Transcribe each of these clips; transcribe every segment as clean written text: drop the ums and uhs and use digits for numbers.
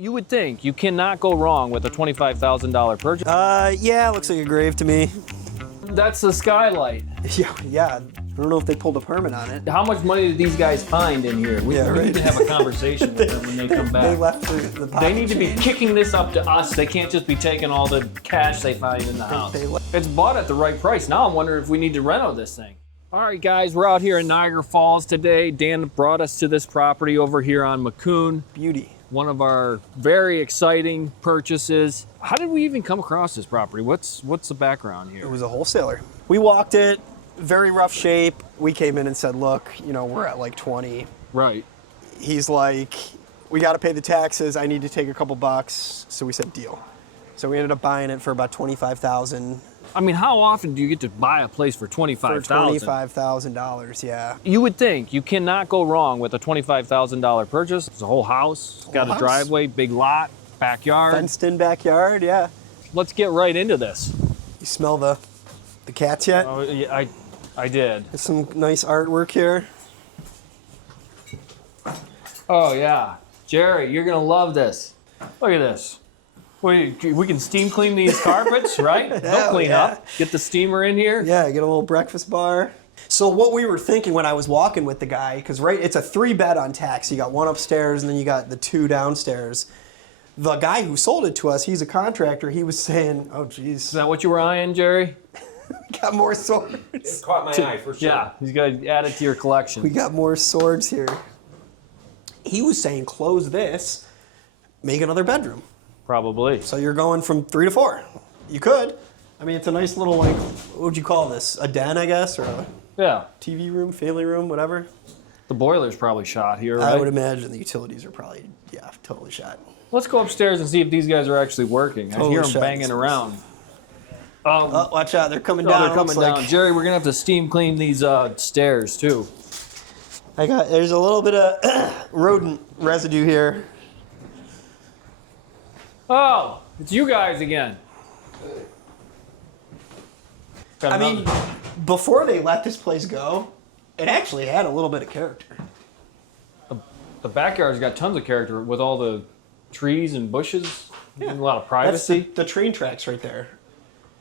You would think you cannot go wrong with a $25,000 purchase. Yeah, looks like a grave to me. That's the Skylight. Yeah. I don't know if they pulled a permit on it. How much money did these guys find in here? We need to have a conversation with them when they come back. They left the pocket They need to be kicking this up to us. They can't just be taking all the cash they find in the house. It's bought at the right price. Now I'm wondering if we need to reno this thing. All right, guys, we're out here in Niagara Falls today. Dan brought us to this property over here on Maccoon. Beauty. One of our very exciting purchases. How did we even come across this property? What's the background here? It was a wholesaler. We walked it, very rough shape. We came in and said, look, we're at like 20. Right. He's like, we got to pay the taxes. I need to take a couple bucks. So we said, deal. So we ended up buying it for about $25,000. I mean, how often do you get to buy a place for $25,000? For $25,000, yeah. You would think you cannot go wrong with a $25,000 purchase. It's a whole house, it's got a driveway, big lot, backyard. Fenced in backyard, yeah. Let's get right into this. You smell the cats yet? Oh, yeah, I did. There's some nice artwork here. Oh yeah, Jerry, you're gonna love this. Look at this. We can steam clean these carpets, right? They'll clean up. Get the steamer in here. Yeah, get a little breakfast bar. So what we were thinking when I was walking with the guy, because it's a 3-bed on tax. You got one upstairs and then you got the 2 downstairs. The guy who sold it to us, he's a contractor. He was saying, oh geez. Is that what you were eyeing, Jerry? We got more swords. It caught my eye for sure. Yeah, he's got to add it to your collection. We got more swords here. He was saying close this, make another bedroom. Probably. So you're going from 3 to 4. You could. I mean, it's a nice little, like, what would you call this? A den, I guess, or a TV room, family room, whatever. The boiler's probably shot here, right? I would imagine the utilities are probably, totally shot. Let's go upstairs and see if these guys are actually working. I hear them shot. banging around. Oh, watch out, they're coming down. They're coming down. Jerry, we're gonna have to steam clean these stairs too. There's a little bit of rodent residue here. Oh, it's you guys again. I mean, before they let this place go, it actually had a little bit of character. The backyard's got tons of character with all the trees and bushes. Yeah. And a lot of privacy. That's the train tracks right there.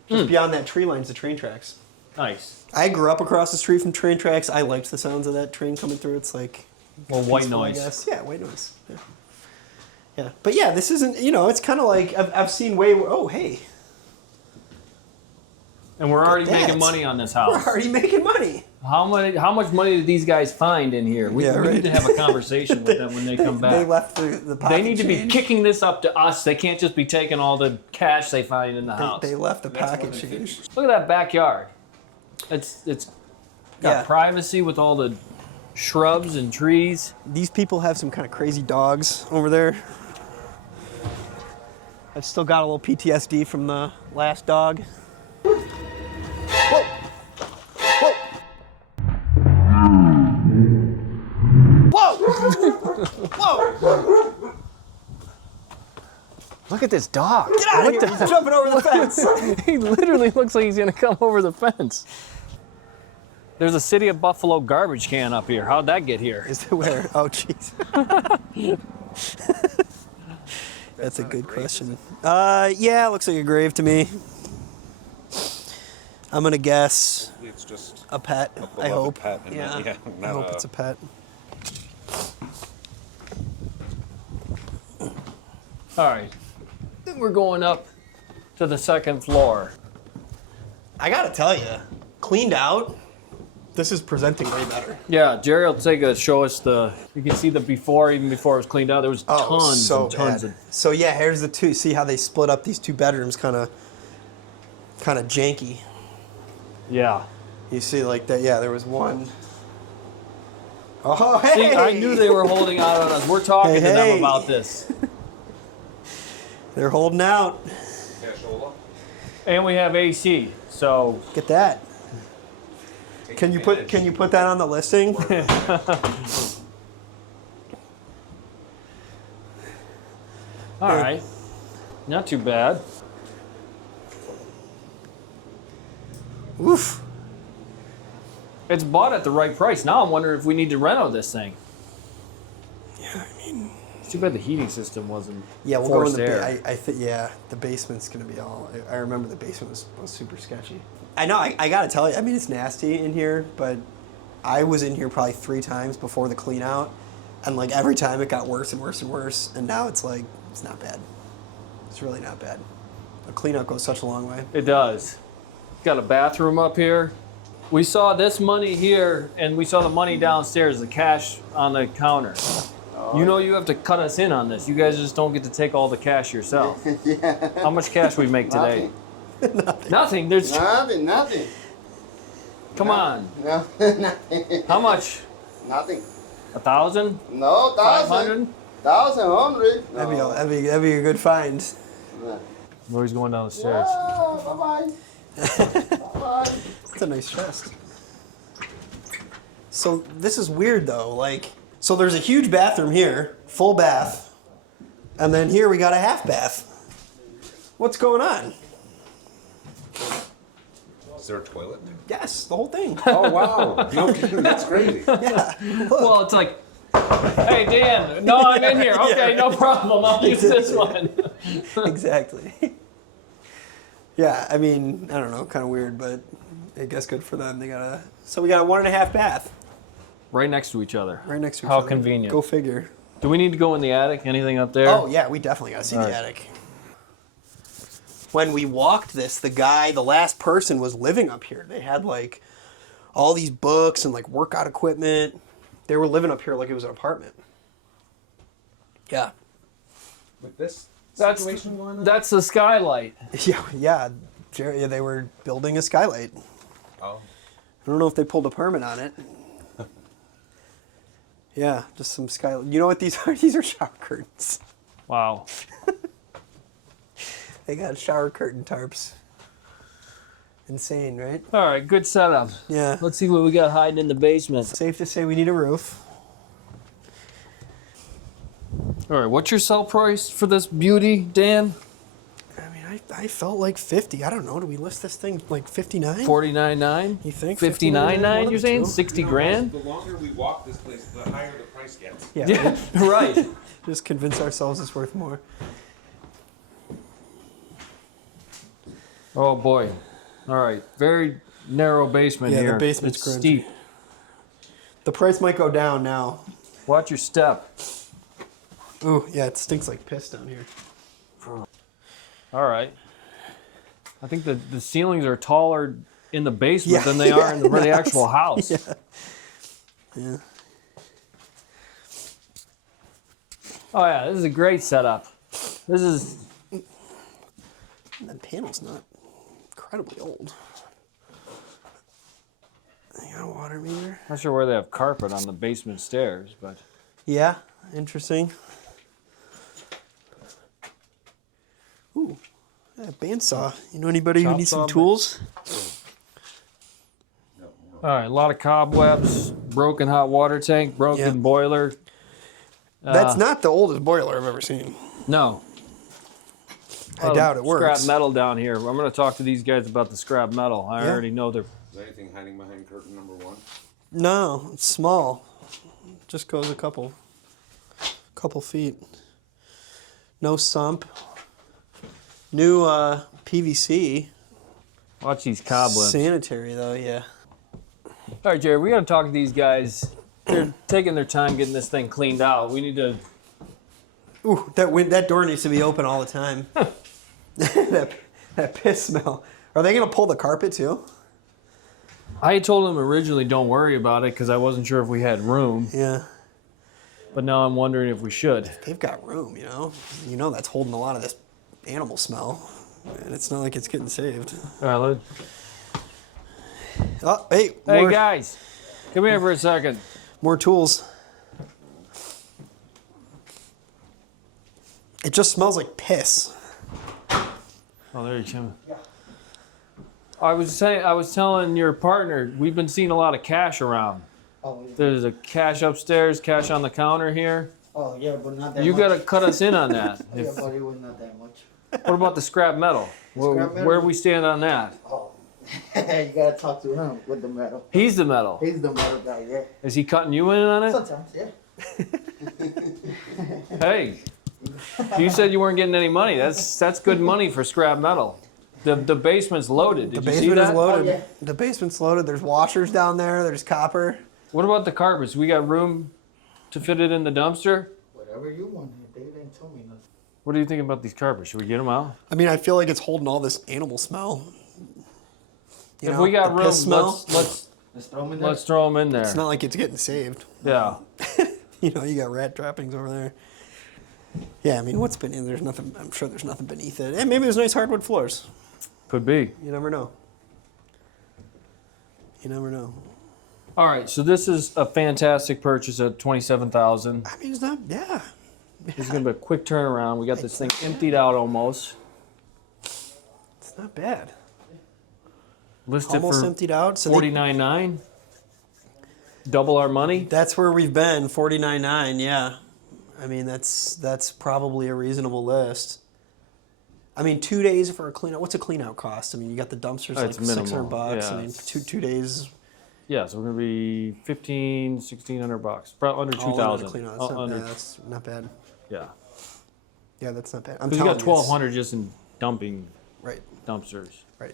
Just beyond that tree line's the train tracks. Nice. I grew up across the street from train tracks. I liked the sounds of that train coming through. It's like... Well, white peaceful, noise. I guess. Yeah, white noise. Yeah. But yeah, this isn't, it's kind of like, I've seen way... Oh, hey. And we're already making money on this house. We're already making money. How much money did these guys find in here? We need to have a conversation with them when they come back. They left the pocket They need to be change. kicking this up to us. They can't just be taking all the cash they find in the house. They left the pocket change. Look at that backyard. It's got privacy with all the shrubs and trees. These people have some kind of crazy dogs over there. I've still got a little PTSD from the last dog. Whoa! Whoa! Whoa! Whoa! Look at this dog. Get out of here! He's jumping over the fence. He literally looks like he's gonna come over the fence. There's a City of Buffalo garbage can up here. How'd that get here? Is it where? Oh, jeez. That's a good question. Yeah, looks like a grave to me. I'm gonna guess It's just a pet. I hope. Pet, Yeah. I hope it's a pet. All right, then we're going up to the 2nd floor. I gotta tell you, cleaned out. This is presenting way better. Yeah, Jerry will show us you can see the before, even before it was cleaned out. There was tons and tons of. So yeah, here's the two. See how they split up these 2 bedrooms, kind of janky. Yeah. You see like that? Yeah, there was one. Oh, hey! See, I knew they were holding out on us. We're talking to them about this. They're holding out. And we have AC, so. Get that. Can you put that on the listing? All right. Not too bad. Oof. It's bought at the right price. Now I'm wondering if we need to reno this thing. Yeah, I mean, It's too bad the heating system wasn't. Yeah, we'll go in forced the air. I think the basement's gonna be all. I remember the basement was super sketchy. I know. I gotta tell you. I mean, it's nasty in here, but I was in here probably 3 times before the clean out, and like every time it got worse and worse and worse, and now it's like it's not bad. It's really not bad. A clean out goes such a long way. It does. Got a bathroom up here. We saw this money here, and we saw the money downstairs, the cash on the counter. You know you have to cut us in on this. You guys just don't get to take all the cash yourself. Yeah. How much cash we make today? Nothing. Nothing. There's. Nothing. Come on. No, nothing. How much? Nothing. 1,000? No, 500? 1,100. No. That'd be a good find. No. Roy's going down the stairs. Bye-bye. Bye-bye. It's a nice chest. So this is weird though. Like, so there's a huge bathroom here, full bath, and then here we got a half bath. What's going on? Is there a toilet there? Yes, the whole thing. Oh, wow. No kidding. That's crazy. Yeah. Look. Well, it's like, hey, Dan, no, I'm in here. Okay, no problem. I'll use this one. Exactly. Yeah, I mean, I don't know, kind of weird, but I guess good for them. So we got a 1.5 bath Right next to each other. right next to each How other. convenient. Go figure. Do we need to go in the attic? Anything up there? Oh yeah, we definitely gotta see All the right. attic. When we walked this, the last person was living up here. They had like all these books and like workout equipment. They were living up here like it was an apartment. Yeah. With this That's situation going on? That's the Skylight. Yeah. They were building a skylight. Oh. I don't know if they pulled a permit on it. Yeah, just some skylight. You know what these are? These are shower curtains. Wow. They got shower curtain tarps. Insane, right? All right, good setup. Yeah. Let's see what we got hiding in the basement. Safe to say we need a roof. All right, what's your sell price for this beauty, Dan? I mean, I felt like 50. I don't know. Do we list this thing like 59? 49.9. You think? 59.9. One of You're the saying two? 60 You know, grand? The longer we walk this place, the higher the price gets. Yeah. Yeah, right. Just convince ourselves it's worth more. Oh boy. All right, very narrow basement Yeah, the here. basement's it's grungy. steep. The price might go down now. Watch your step. Ooh, yeah, it stinks like piss down here. All right. I think the ceilings are taller in the basement Yeah, than they are in the, yeah, the actual house. Yeah. Yeah. Oh yeah, this is a great setup. This is That panel's not incredibly old. They got a water meter. not sure where they have carpet on the basement stairs, but Yeah, interesting. Ooh, yeah, bandsaw. You know anybody who Chop needs saw, some but- tools? all right, a lot of cobwebs, broken hot water tank, broken Yeah. boiler. That's not the oldest boiler I've ever seen. No. I doubt it works. Scrap metal down here. I'm going to talk to these guys about the scrap metal. I Yeah. already know they're. Is there anything hiding behind curtain number 1? No, it's small. Just goes a couple feet. No sump. New PVC. Watch these cobwebs. Sanitary though, yeah. All right, Jerry, we got to talk to these guys. They're taking their time getting this thing cleaned out. We need to. Ooh, that door needs to be open all the time. that piss smell. Are they gonna pull the carpet too? I told them originally don't worry about it because I wasn't sure if we had room, Yeah. but now I'm wondering if we should. They've got room, you know. You know that's holding a lot of this animal smell. And it's not like it's getting saved. All right, Oh, hey, hey more, guys, come here for a second. more tools. It just smells like piss. Oh, there you go. I was telling your partner we've been seeing a lot of cash around. Oh, yeah. There's a cash upstairs, cash on the counter here. Oh, yeah, but not that You much. gotta cut us in on that. Yeah, If- but it was not that much. what about the scrap metal? Scrap metal? Where we stand on that? Oh, you gotta talk to him with the metal. He's the metal. He's the metal guy, yeah. Is he cutting you in on it? Sometimes, yeah. Hey, you said you weren't getting any money. That's good money for scrap metal. The basement's loaded. Did The you see basement is that? loaded. Oh, yeah. The basement's loaded. There's washers down there. There's copper. What about the carpets? We got room to fit it in the dumpster? Whatever you want. They didn't tell me nothing. What do you think about these carpets? Should we get them out? I mean, I feel like it's holding all this animal smell. You If know, we got the room, piss smell. let's Let's throw them in there. throw them in there. It's not like it's getting saved. Yeah. You know, you got rat trappings over there. Yeah, I mean, what's been in there's nothing. I'm sure there's nothing beneath it. And maybe there's nice hardwood floors. Could be. You never know. You never know. All right, so this is a fantastic purchase at $27,000. I mean, it's not. Yeah. This is gonna be a quick turnaround. We got this thing emptied out almost. It's not bad. Listed Almost for emptied out. So $49,900. Double our money. that's where we've been. $49,900. Yeah. I mean, that's probably a reasonable list. I mean, 2 days for a clean out. What's a clean out cost? I mean, you got the dumpsters It's like minimal. $600. Yeah, I mean, it's- two days. Yeah, so we're gonna be $1,500-$1,600. Probably under all in on a 2,000. clean out. That's not Under, bad. That's not bad. yeah. Yeah, that's not bad. I'm Because you telling got you, it's- 1,200 just in dumping Right. dumpsters. Right.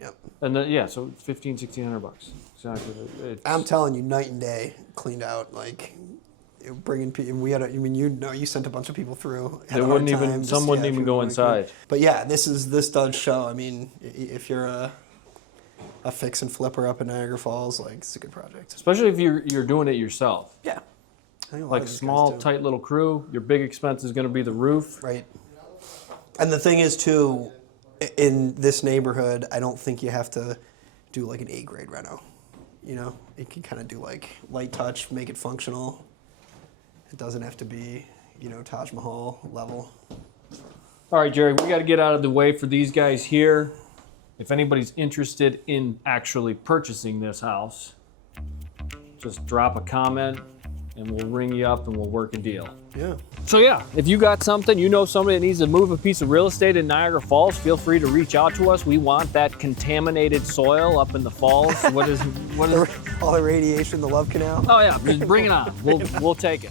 Yep. And then, yeah, so $1,500-$1,600. Exactly. It's, I'm telling you, night and day, cleaned out. Like, bringing people. We had. I mean, you sent a bunch of people through. Had They a hard wouldn't even. time, just, Some wouldn't yeah, even people go weren't inside. good. But yeah, this does show. I mean, if you're a fix and flipper up in Niagara Falls, like, it's a good project. Especially if you're doing it yourself. Yeah. I think a lot Like of these guys small, do. tight little crew. Your big expense is going to be the roof. Right. And the thing is, too, in this neighborhood, I don't think you have to do like an A-grade reno. You know, you can kind of do like light touch, make it functional. It doesn't have to be, Taj Mahal level. All right, Jerry, we got to get out of the way for these guys here. If anybody's interested in actually purchasing this house, just drop a comment and we'll ring you up and we'll work a deal. Yeah. So yeah, if you got something, you know somebody that needs to move a piece of real estate in Niagara Falls, feel free to reach out to us. We want that contaminated soil up in the falls. What is All the radiation, the Love Canal. Oh yeah, just bring it on. We'll take it.